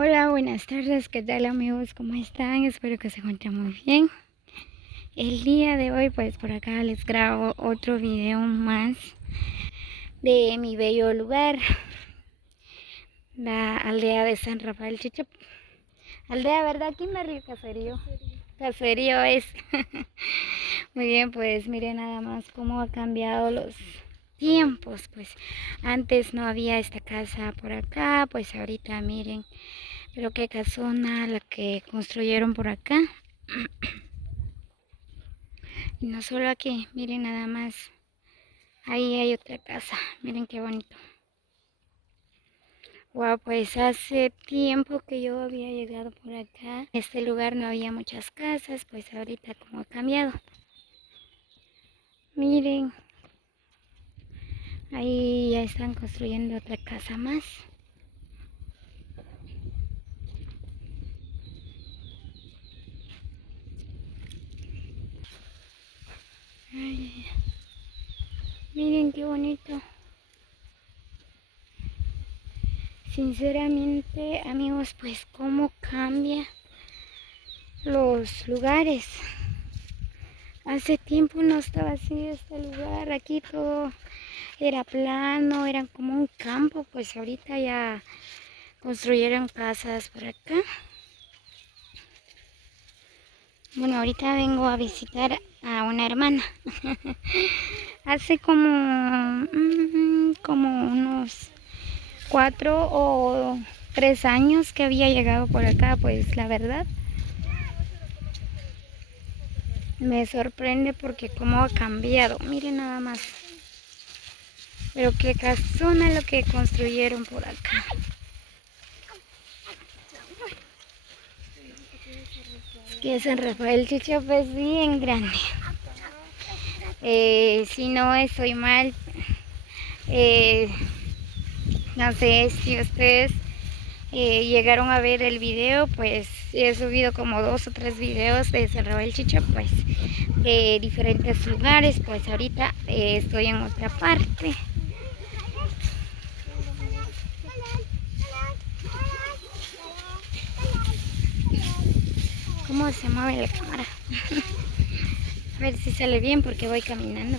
Hola, buenas tardes, ¿qué tal amigos? ¿Cómo están? Espero que se encuentren muy bien. El día de hoy pues por acá les grabo otro video más de mi bello lugar, la aldea de San Rafael Chichap. Aldea, ¿verdad, Kimberly? Caserío. Caserío es. Muy bien, pues miren nada más cómo ha cambiado los tiempos. Pues antes no había esta casa por acá, pues ahorita miren. Pero qué casona la que construyeron por acá. Y no solo aquí, miren nada más. Ahí hay otra casa, miren qué bonito. Wow, pues hace tiempo que yo había llegado por acá. En este lugar no había muchas casas, pues ahorita como ha cambiado. Miren, ahí ya están construyendo otra casa más. Ay, miren qué bonito. Sinceramente, amigos, pues cómo cambia los lugares. Hace tiempo no estaba así este lugar, aquí todo era plano, era como un campo, pues ahorita ya construyeron casas por acá. Bueno, ahorita vengo a visitar a una hermana. Hace como unos 4 o 3 años que había llegado por acá, pues la verdad me sorprende porque cómo ha cambiado. Miren nada más. Pero qué casona lo que construyeron por acá. Que San Rafael Chichap es bien grande. Si no estoy mal, eh, no sé si ustedes llegaron a ver el video, pues he subido como 2 o 3 videos de San Rafael Chichap, pues de diferentes lugares. Pues ahorita estoy en otra parte. ¿Cómo se mueve la cámara? A ver si sale bien porque voy caminando.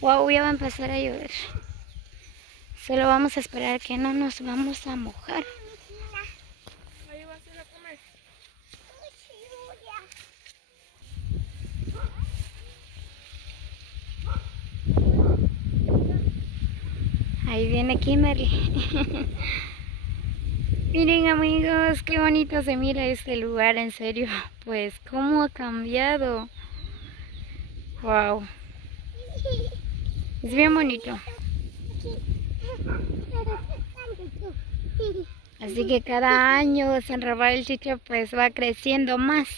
Wow, ya va a empezar a llover. Solo vamos a esperar que no nos vamos a mojar. Ahí viene Kimberly. Miren amigos, qué bonito se mira este lugar, en serio. Pues cómo ha cambiado. Wow. Es bien bonito. Así que cada año San Rafael Chichap pues va creciendo más.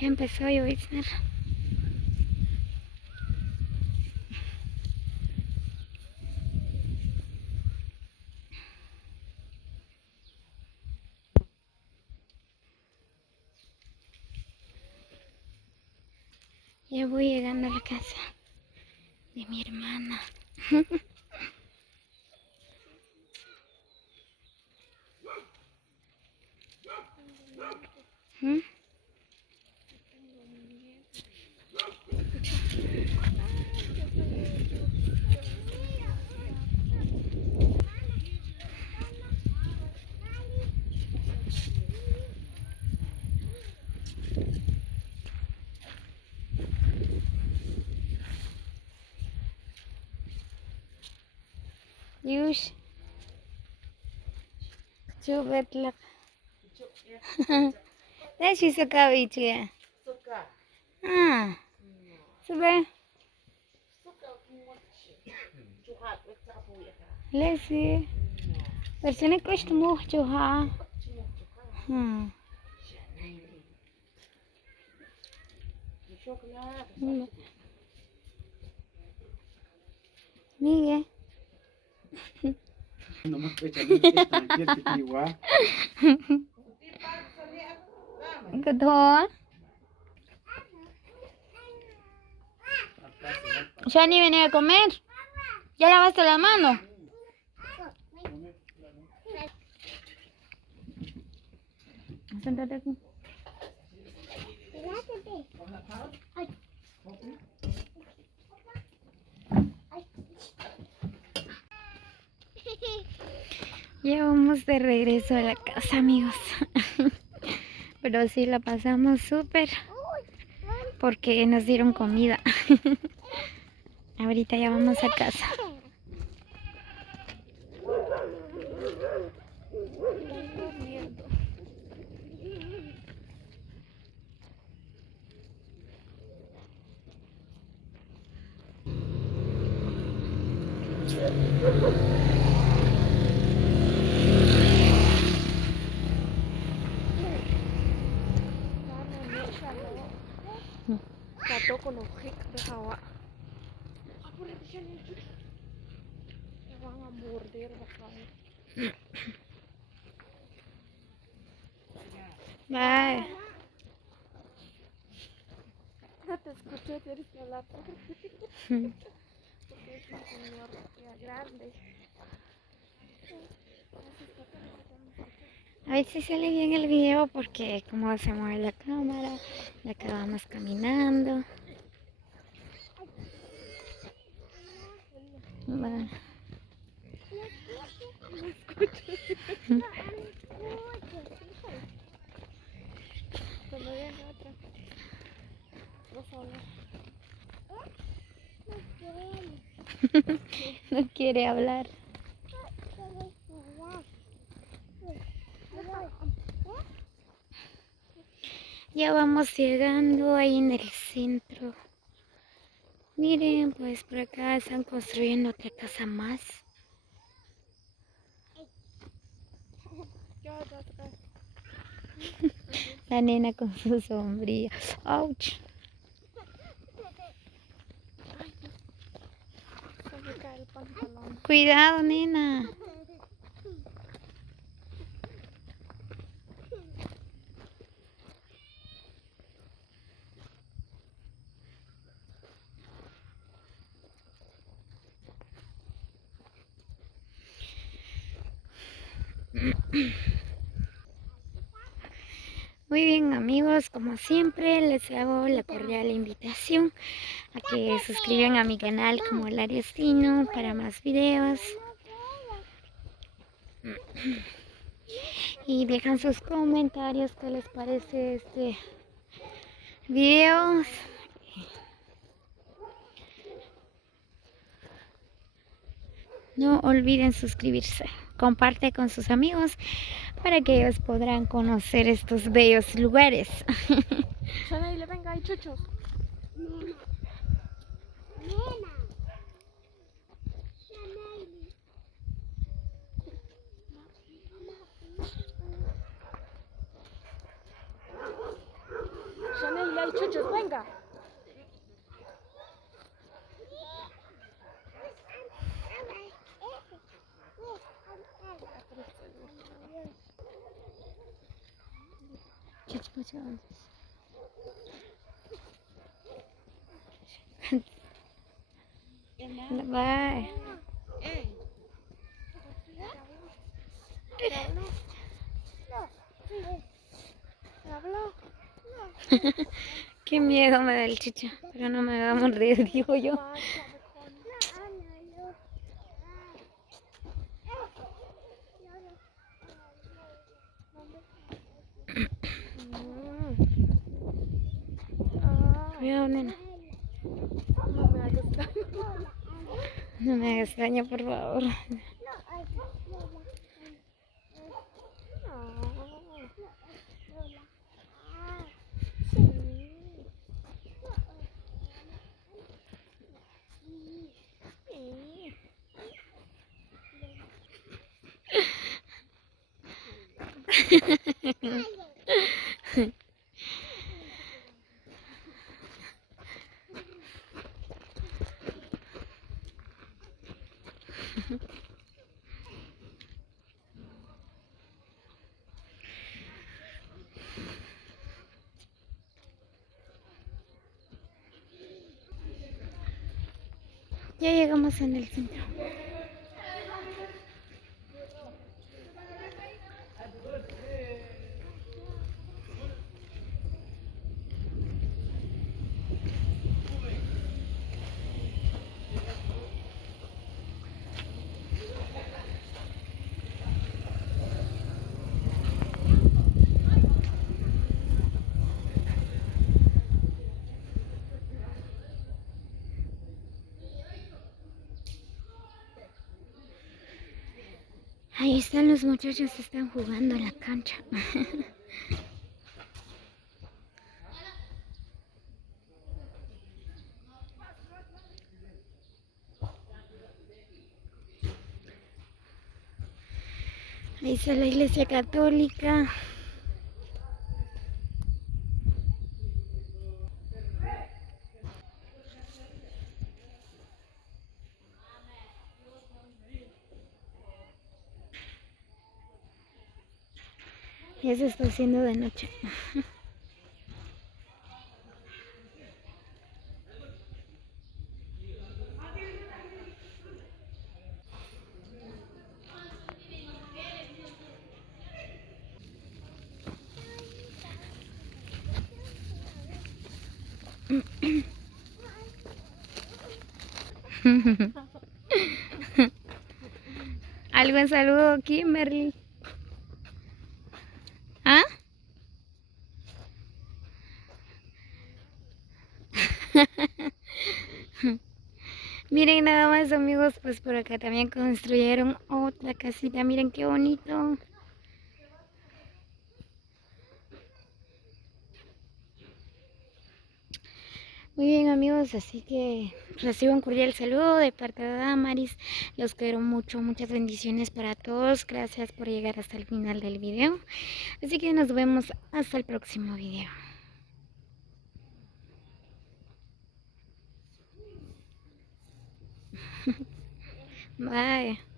Ya empezó a llover. Ya voy llegando a la casa de mi hermana. ¿Mm? Yush. Chubet lak. Leshi suka bichi. Ah. Sube. Leshi. Persone kush muh chuha. Miguel. ¿Qué tal? ¿Ya ni venía a comer? ¿Ya lavaste la mano? Siéntate aquí. Ya vamos de regreso a la casa, amigos. Pero sí la pasamos súper porque nos dieron comida. Ahorita ya vamos a casa. Bye. No te escuché, tienes que hablar porque es un señor ya grande. A ver si sale bien el video porque como se mueve la cámara, ya que vamos caminando. Bueno. Cuando venga otra, vas a hablar. No quiere hablar. Ya vamos llegando ahí en el centro. Miren, pues por acá están construyendo otra casa más. La nena con su sombrilla. ¡Auch! Se me cae el pantalón. Cuidado, nena. Muy bien, amigos, como siempre les hago la cordial invitación a que se suscriban a mi canal como El Ariostino para más videos y dejan sus comentarios qué les parece este video. No olviden suscribirse, comparte con sus amigos para que ellos podrán conocer estos bellos lugares. Chanel, venga, hay chuchos. Chanel, hay chuchos, venga. Bye. ¿Me habló? Qué miedo me da el chicho, pero no me va a morder, digo yo. Cuidado, nena. No me hagas daño. No me hagas daño, por favor. Ya llegamos en el centro. Ahí están los muchachos, están jugando en la cancha. Ahí está la iglesia católica. Ya se está haciendo de noche. ¿Algún saludo, Kimberly? ¿Ah? Miren nada más, amigos, pues por acá también construyeron otra casita. Miren qué bonito. Muy bien, amigos, así que recibo un cordial saludo de parte de Damaris. Los quiero mucho, muchas bendiciones para todos. Gracias por llegar hasta el final del video. Así que nos vemos hasta el próximo video. Bye.